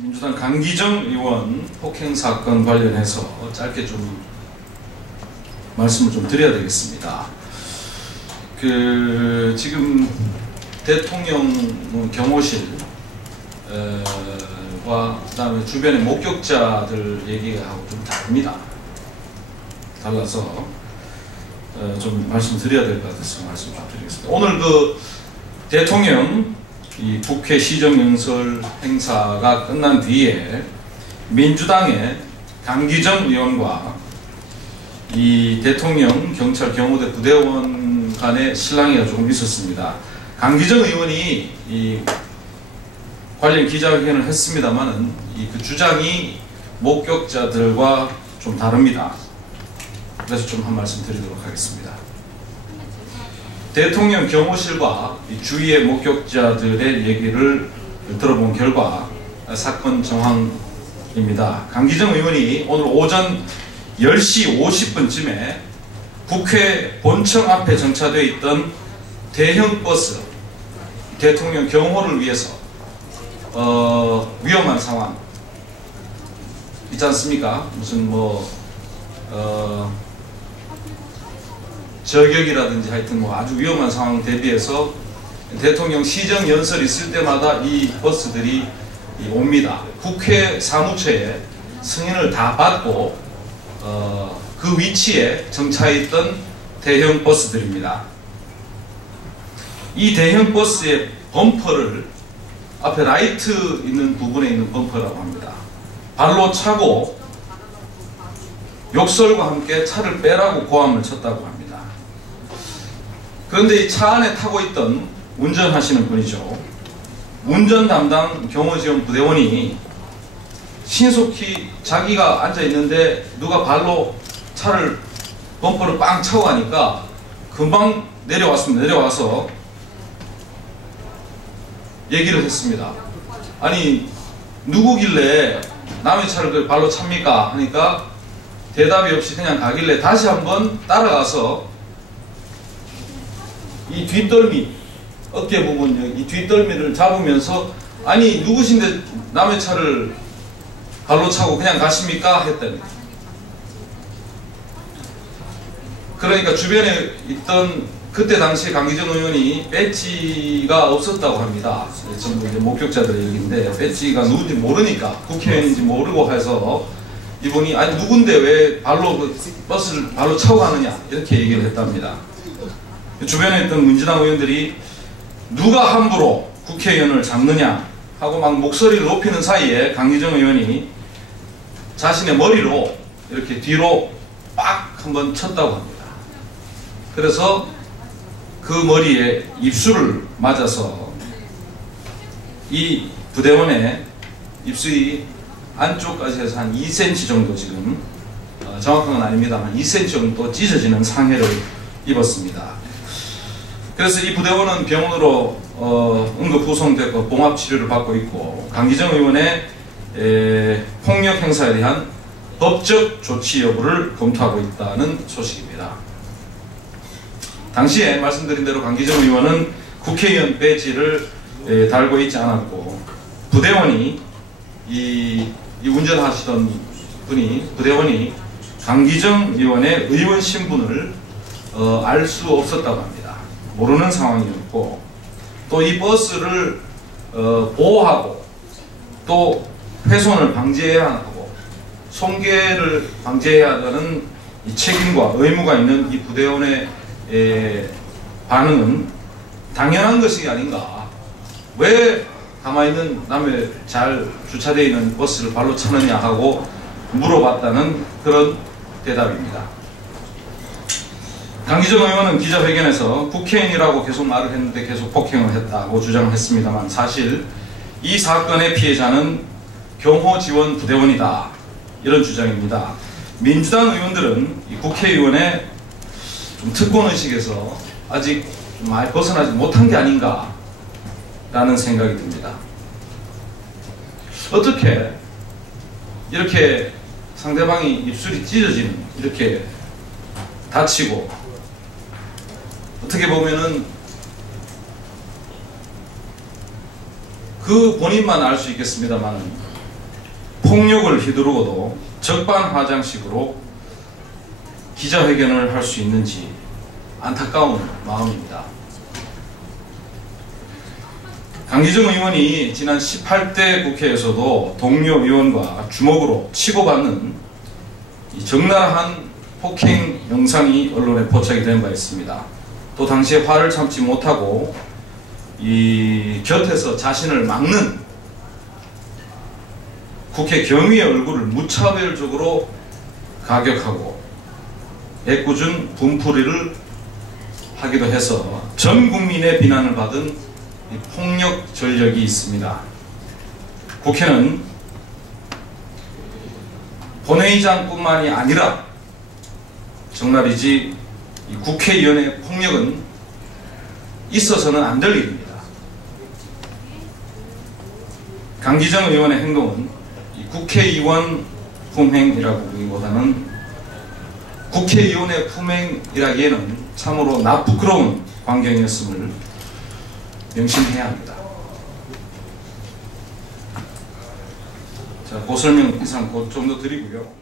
민주당 강기정 의원 폭행 사건 관련해서 짧게 좀 말씀을 좀 드려야 되겠습니다. 지금 대통령 경호실과 그다음에 주변의 목격자들 얘기하고 좀 다릅니다. 달라서 좀 말씀드려야 될 것 같아서 말씀 좀 드리겠습니다. 오늘 대통령 이 국회 시정연설 행사가 끝난 뒤에 민주당의 강기정 의원과 이 대통령 경찰 경호대 부대원 간의 실랑이가 조금 있었습니다. 강기정 의원이 이 관련 기자회견을 했습니다만은 그 주장이 목격자들과 좀 다릅니다. 그래서 좀 한 말씀 드리도록 하겠습니다. 대통령 경호실과 주위의 목격자들의 얘기를 들어본 결과 사건 정황입니다. 강기정 의원이 오늘 오전 10시 50분쯤에 국회 본청 앞에 정차되어 있던 대형 버스, 대통령 경호를 위해서 위험한 상황 있지 않습니까? 무슨 저격이라든지 하여튼 아주 위험한 상황 대비해서 대통령 시정연설 있을 때마다 이 버스들이 옵니다. 국회 사무처에 승인을 다 받고 그 위치에 정차해 있던 대형 버스들입니다. 이 대형 버스의 범퍼를 앞에 라이트 있는 부분에 있는 범퍼라고 합니다. 발로 차고 욕설과 함께 차를 빼라고 고함을 쳤다고 합니다. 그런데 이 차 안에 타고 있던 운전하시는 분이죠. 운전 담당 경호지원 부대원이 신속히 자기가 앉아 있는데 누가 발로 차를 범퍼를 빵 차고 가니까 금방 내려왔습니다. 내려와서 얘기를 했습니다. 아니 누구길래 남의 차를 발로 찹니까? 하니까 대답이 없이 그냥 가길래 다시 한번 따라가서 이 뒷덜미, 어깨 부분 이 뒷덜미를 잡으면서 아니 누구신데 남의 차를 발로 차고 그냥 가십니까? 했더니 그러니까 주변에 있던 그때 당시 강기정 의원이 배지가 없었다고 합니다. 전부 이제 목격자들의 얘기인데 배지가 누군지 모르니까 국회의원인지 모르고 해서 이분이 아니 누군데 왜 버스를 발로 차고 가느냐 이렇게 얘기를 했답니다. 주변에 있던 민주당 의원들이 누가 함부로 국회의원을 잡느냐 하고 막 목소리를 높이는 사이에 강기정 의원이 자신의 머리로 이렇게 뒤로 빡 한번 쳤다고 합니다. 그래서 그 머리에 입술을 맞아서 이 부대원의 입술이 안쪽까지 해서 한 2cm 정도 지금 정확한 건 아닙니다만 2cm 정도 찢어지는 상해를 입었습니다. 그래서 이 부대원은 병원으로 응급 후송되고 봉합 치료를 받고 있고 강기정 의원의 폭력 행사에 대한 법적 조치 여부를 검토하고 있다는 소식입니다. 당시에 말씀드린 대로 강기정 의원은 국회의원 배지를 달고 있지 않았고 부대원이 이 운전하시던 부대원이 강기정 의원의 의원 신분을 알 수 없었다고 합니다. 모르는 상황이었고 또 이 버스를 보호하고 또 훼손을 방지해야 하고 손괴를 방지해야 하는 이 책임과 의무가 있는 이 부대원의 반응은 당연한 것이 아닌가. 왜 가만히 있는 남의 잘 주차되어 있는 버스를 발로 차느냐 하고 물어봤다는 그런 대답입니다. 강기정 의원은 기자회견에서 국회의원이라고 계속 말을 했는데 계속 폭행을 했다고 주장을 했습니다만 사실 이 사건의 피해자는 경호지원 부대원이다. 이런 주장입니다. 민주당 의원들은 이 국회의원의 좀 특권의식에서 아직 좀 많이 벗어나지 못한 게 아닌가 라는 생각이 듭니다. 어떻게 이렇게 상대방이 입술이 찢어지는 이렇게 다치고 어떻게 보면은 그 본인만 알 수 있겠습니다만 폭력을 휘두르고도 적반하장식으로 기자회견을 할 수 있는지 안타까운 마음입니다. 강기정 의원이 지난 18대 국회에서도 동료 의원과 주먹으로 치고받는 이 적나라한 폭행 영상이 언론에 포착이 된 바 있습니다. 또 당시에 화를 참지 못하고 이 곁에서 자신을 막는 국회 경위의 얼굴을 무차별적으로 가격하고 애꿎은 분풀이를 하기도 해서 전 국민의 비난을 받은 이 폭력 전력이 있습니다. 국회는 본회의장뿐만이 아니라 정말이지 이 국회의원의 폭력은 있어서는 안 될 일입니다. 강기정 의원의 행동은 이 국회의원 품행이라고 보기보다는 국회의원의 품행이라기에는 참으로 나쁘끄러운 광경이었음을 명심해야 합니다. 자, 그 설명 이상 좀 더 드리고요.